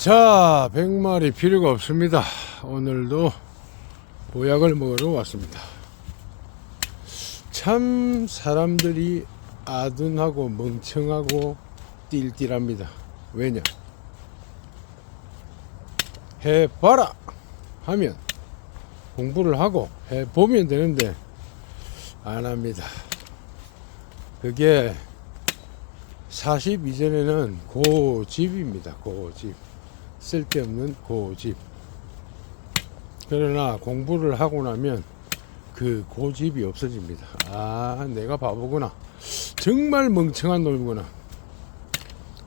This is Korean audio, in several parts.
자, 100마리 필요가 없습니다. 오늘도 보약을 먹으러 왔습니다. 참 사람들이 아둔하고 멍청하고 띨띨합니다. 왜냐? 해봐라 하면 공부를 하고 해보면 되는데 안 합니다. 그게 40 이전에는 고집입니다. 고집. 쓸데없는 고집. 그러나 공부를 하고 나면 그 고집이 없어집니다. 아, 내가 바보구나. 정말 멍청한 놈이구나.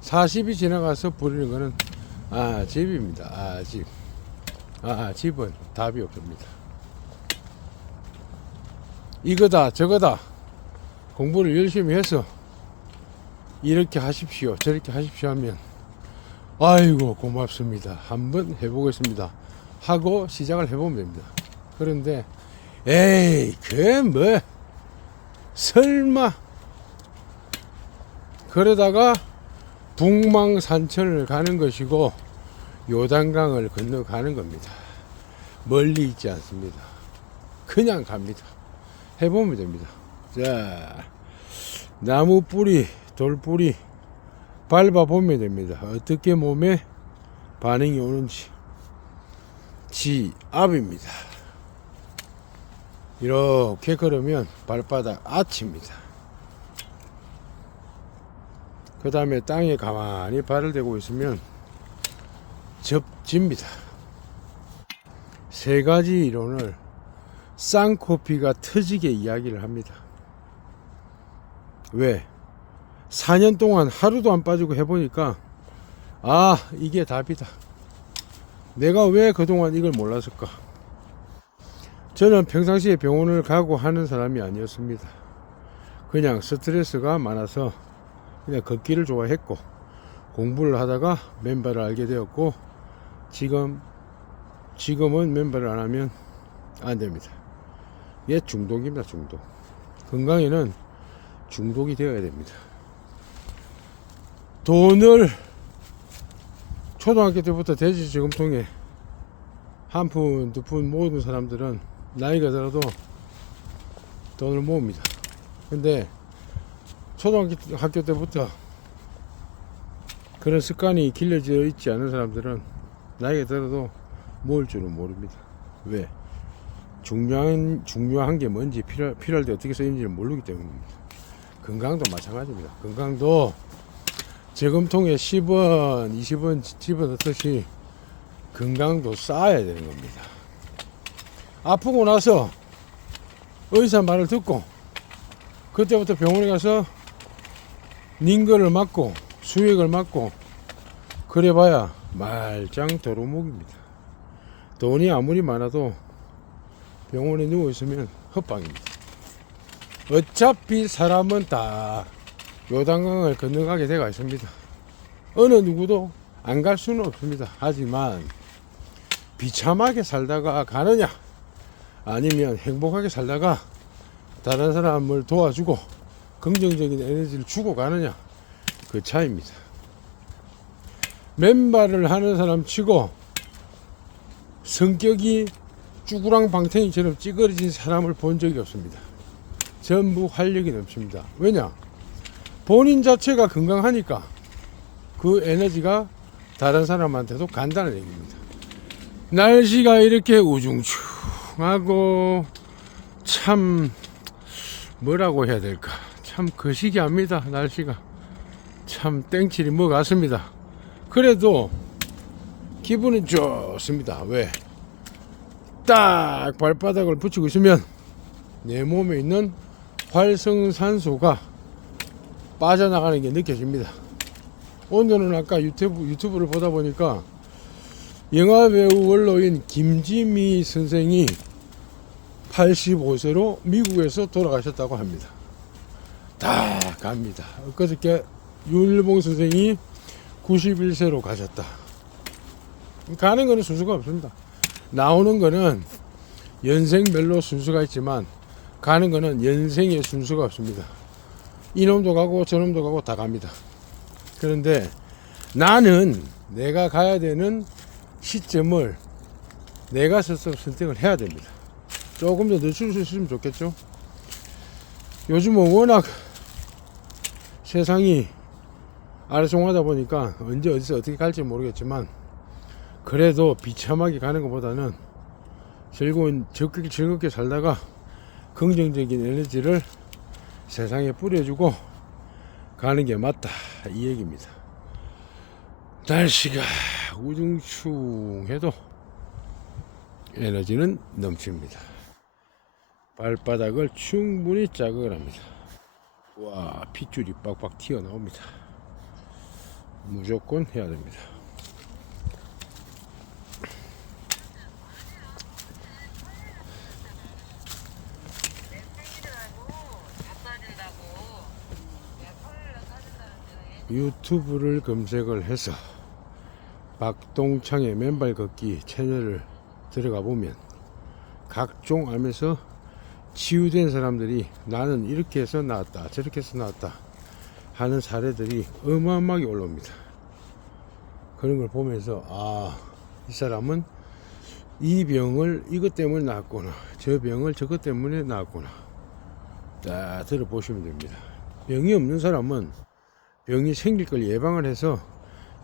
40이 지나가서 부리는 거는 아집입니다. 아집. 아집은 답이 없습니다. 이거다 저거다 공부를 열심히 해서 이렇게 하십시오 저렇게 하십시오 하면 아이고 고맙습니다. 한번 해보겠습니다 하고 시작을 해보면 됩니다. 그런데 에이 그 뭐 설마 그러다가 북망산천을 가는 것이고 요단강을 건너가는 겁니다. 멀리 있지 않습니다. 그냥 갑니다. 해보면 됩니다. 자, 나무 뿌리, 돌 뿌리 밟아보면 됩니다. 어떻게 몸에 반응이 오는지. 지압입니다. 이렇게 걸으면 발바닥 아치입니다. 그 다음에 땅에 가만히 발을 대고 있으면 접집니다. 세 가지 이론을 쌍코피가 터지게 이야기를 합니다. 왜? 4년 동안 하루도 안 빠지고 해보니까 이게 답이다. 내가 왜 그동안 이걸 몰랐을까? 저는 평상시에 병원을 가고 하는 사람이 아니었습니다. 그냥 스트레스가 많아서 그냥 걷기를 좋아했고 공부를 하다가 맨발을 알게 되었고 지금은 맨발을 안 하면 안 됩니다. 이게 중독입니다. 중독. 건강에는 중독이 되어야 됩니다. 돈을 초등학교 때부터 돼지 저금통에 한 푼, 두 푼 모으는 사람들은 나이가 들어도 돈을 모읍니다. 근데 초등학교 때부터 그런 습관이 길러져 있지 않은 사람들은 나이가 들어도 모을 줄은 모릅니다. 왜? 중요한 게 뭔지 필요할 때 어떻게 쓰이는지를 모르기 때문입니다. 건강도 마찬가지입니다. 건강도 저금통에 10원, 20원 집어넣듯이 건강도 쌓아야 되는 겁니다. 아프고 나서 의사 말을 듣고 그때부터 병원에 가서 닌거를 맞고 수액을 맞고 그래봐야 말짱 도루묵입니다. 돈이 아무리 많아도 병원에 누워있으면 헛방입니다. 어차피 사람은 다 요단강을 건너가게 되어 있습니다. 어느 누구도 안 갈 수는 없습니다. 하지만 비참하게 살다가 가느냐 아니면 행복하게 살다가 다른 사람을 도와주고 긍정적인 에너지를 주고 가느냐 그 차이입니다. 맨발을 하는 사람 치고 성격이 쭈구랑방탱이처럼 찌그러진 사람을 본 적이 없습니다. 전부 활력이 넘칩니다. 왜냐? 본인 자체가 건강하니까 그 에너지가 다른 사람한테도 간다는 얘기입니다. 날씨가 이렇게 우중충하고 참 뭐라고 해야 될까? 참 거시기합니다. 날씨가 참 땡칠이 뭐 같습니다. 그래도 기분은 좋습니다. 왜? 딱 발바닥을 붙이고 있으면 내 몸에 있는 활성산소가 빠져나가는 게 느껴집니다. 오늘은 아까 유튜브를 보다 보니까 영화배우 원로인 김지미 선생이 85세로 미국에서 돌아가셨다고 합니다. 다 갑니다. 그저께 윤일봉 선생이 91세로 가셨다. 가는 거는 순서가 없습니다. 나오는 거는 연생별로 순서가 있지만 가는 거는 연생의 순서가 없습니다. 이놈도 가고 저놈도 가고 다 갑니다. 그런데 나는 내가 가야 되는 시점을 내가 스스로 선택을 해야 됩니다. 조금 더 늦출 수 있으면 좋겠죠. 요즘은 워낙 세상이 아래송하다 보니까 언제 어디서 어떻게 갈지 모르겠지만, 그래도 비참하게 가는 것보다는 즐겁게 살다가 긍정적인 에너지를 세상에 뿌려주고 가는 게 맞다, 이 얘기입니다. 날씨가 우중충해도 에너지는 넘칩니다. 발바닥을 충분히 자극을 합니다. 와, 핏줄이 빡빡 튀어나옵니다. 무조건 해야 됩니다. 유튜브를 검색을 해서 박동창의 맨발 걷기 채널을 들어가 보면 각종 암에서 치유된 사람들이 나는 이렇게 해서 나았다, 저렇게 해서 나았다 하는 사례들이 어마어마하게 올라옵니다. 그런 걸 보면서, 아, 이 사람은 이 병을 이것 때문에 나았구나, 저 병을 저것 때문에 나았구나, 다 들어보시면 됩니다. 병이 없는 사람은 병이 생길 걸 예방을 해서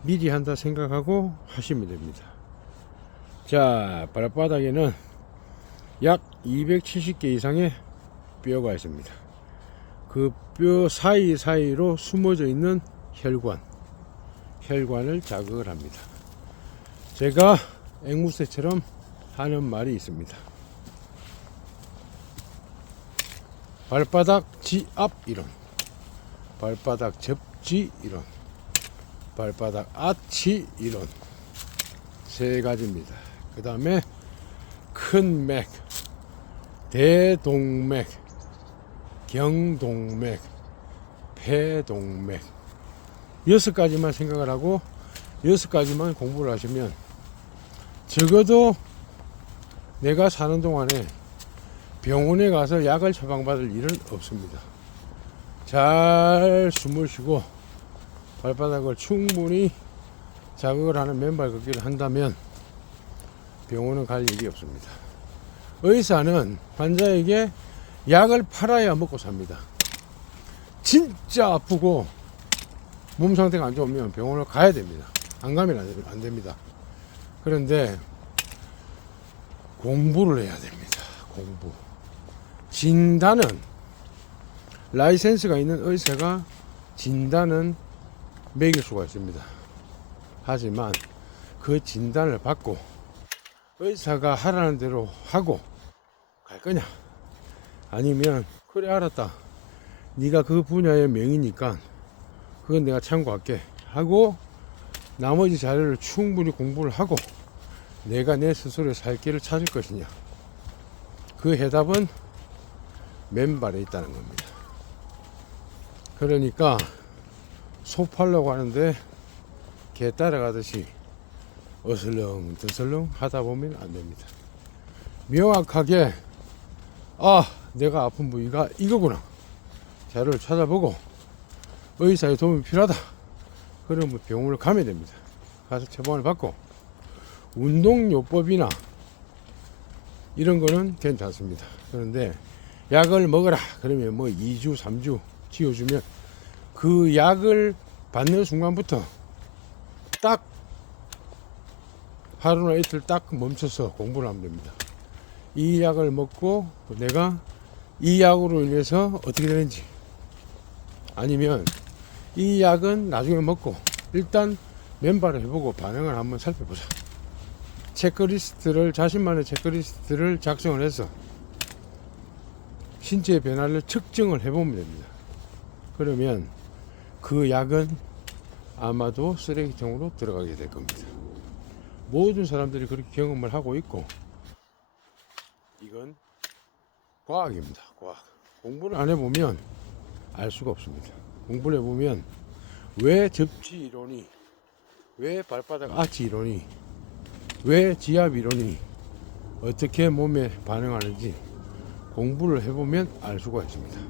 미리 한다 생각하고 하시면 됩니다. 자, 발바닥에는 약 270개 이상의 뼈가 있습니다. 그 뼈 사이사이로 숨어져 있는 혈관을 자극을 합니다. 제가 앵무새처럼 하는 말이 있습니다. 발바닥 지압 이론, 발바닥 접지 이론, 발바닥 아치 이론, 세 가지입니다. 그 다음에 큰 맥, 대동맥, 경동맥, 폐동맥, 6가지만 생각을 하고 6가지만 공부를 하시면 적어도 내가 사는 동안에 병원에 가서 약을 처방받을 일은 없습니다. 잘 숨을 쉬고 발바닥을 충분히 자극을 하는 맨발 걷기를 한다면 병원은 갈 일이 없습니다. 의사는 환자에게 약을 팔아야 먹고 삽니다. 진짜 아프고 몸 상태가 안 좋으면 병원을 가야 됩니다. 안 가면 안 됩니다. 그런데 공부를 해야 됩니다. 공부. 진단은 라이센스가 있는 의사가 진단은 매길 수가 있습니다. 하지만 그 진단을 받고 의사가 하라는 대로 하고 갈 거냐, 아니면 그래 알았다, 네가 그 분야의 명이니까 그건 내가 참고할게 하고 나머지 자료를 충분히 공부를 하고 내가 내 스스로의 살 길을 찾을 것이냐, 그 해답은 맨발에 있다는 겁니다. 그러니까 소 팔려고 하는데 개 따라가듯이 어슬렁 드슬렁 하다 보면 안 됩니다. 명확하게, 아, 내가 아픈 부위가 이거구나, 자료를 찾아보고 의사의 도움이 필요하다, 그러면 병원을 가면 됩니다. 가서 처방을 받고 운동요법이나 이런 거는 괜찮습니다. 그런데 약을 먹어라 그러면 뭐 2주 3주 지어주면 그 약을 받는 순간부터 딱 하루나 이틀 딱 멈춰서 공부를 하면 됩니다. 이 약을 먹고 내가 이 약으로 인해서 어떻게 되는지, 아니면 이 약은 나중에 먹고 일단 맨발을 해보고 반응을 한번 살펴보자, 체크리스트를, 자신만의 체크리스트를 작성을 해서 신체의 변화를 측정을 해보면 됩니다. 그러면 그 약은 아마도 쓰레기통으로 들어가게 될 겁니다. 모든 사람들이 그렇게 경험을 하고 있고, 이건 과학입니다. 과학. 공부를 안 해보면 알 수가 없습니다. 공부를 해보면 왜 접지 이론이, 왜 발바닥 아치 이론이, 왜 지압 이론이 어떻게 몸에 반응하는지 공부를 해보면 알 수가 있습니다.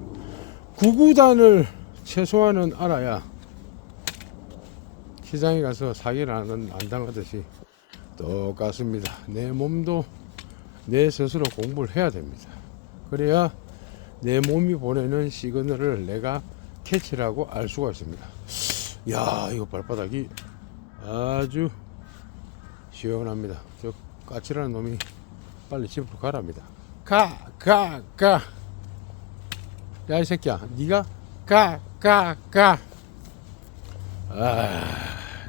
구구단을 최소한은 알아야 시장에 가서 사기를 안 당하듯이 똑같습니다. 내 몸도 내 스스로 공부를 해야 됩니다. 그래야 내 몸이 보내는 시그널을 내가 캐치를 하고 알 수가 있습니다. 야, 이거 발바닥이 아주 시원합니다. 저 까칠한 놈이 빨리 집으로 가랍니다. 가! 야, 이 새끼야, 니가 가!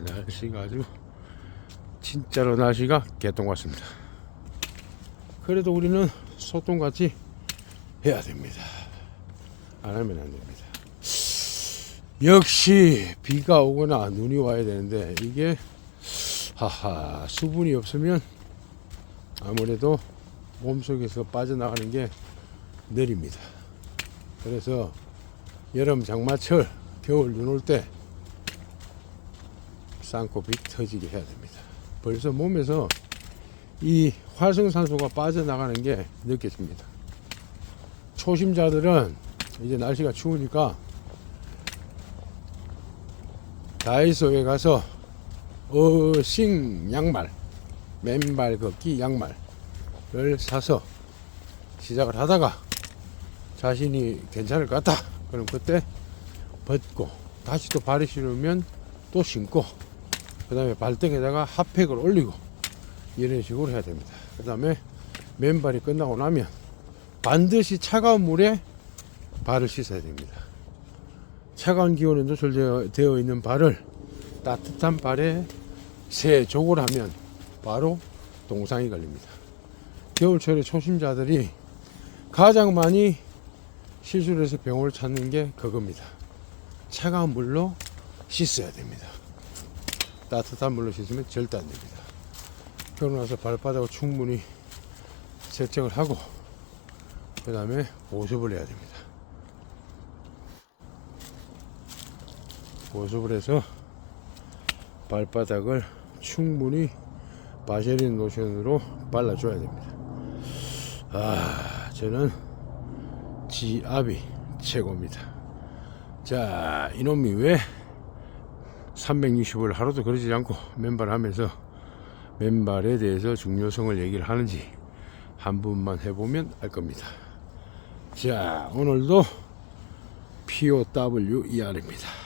날씨가 아주 진짜로 날씨가 개똥 같습니다. 그래도 우리는 소똥같이 해야 됩니다. 안 하면 안 됩니다. 역시 비가 오거나 눈이 와야 되는데 이게 수분이 없으면 아무래도 몸속에서 빠져나가는 게 느립니다. 그래서 여름 장마철 겨울 눈 올 때 쌍코비 터지게 해야 됩니다. 벌써 몸에서 이 활성산소가 빠져나가는 게 느껴집니다. 초심자들은 이제 날씨가 추우니까 다이소에 가서 어싱 양말, 맨발 걷기 양말을 사서 시작을 하다가 자신이 괜찮을 것 같다. 그럼 그때 벗고 다시 또 발이 싫으면 또 신고 그 다음에 발등에다가 핫팩을 올리고 이런 식으로 해야 됩니다. 그 다음에 맨발이 끝나고 나면 반드시 차가운 물에 발을 씻어야 됩니다. 차가운 기온에 노출되어 있는 발을 따뜻한 발에 세족을 하면 바로 동상이 걸립니다. 겨울철에 초심자들이 가장 많이 실수를 해서 병원을 찾는 게 그겁니다. 차가운 물로 씻어야 됩니다. 따뜻한 물로 씻으면 절대 안 됩니다. 그러고 나서 발바닥을 충분히 세척을 하고 그 다음에 보습을 해야 됩니다. 보습을 해서 발바닥을 충분히 바세린 로션으로 발라줘야 됩니다. 저는 지압이 최고입니다. 자, 이놈이 왜 360을 하루도 그러지 않고 맨발을 하면서 맨발에 대해서 중요성을 얘기를 하는지 한 번만 해보면 알 겁니다. 자, 오늘도 POWER입니다.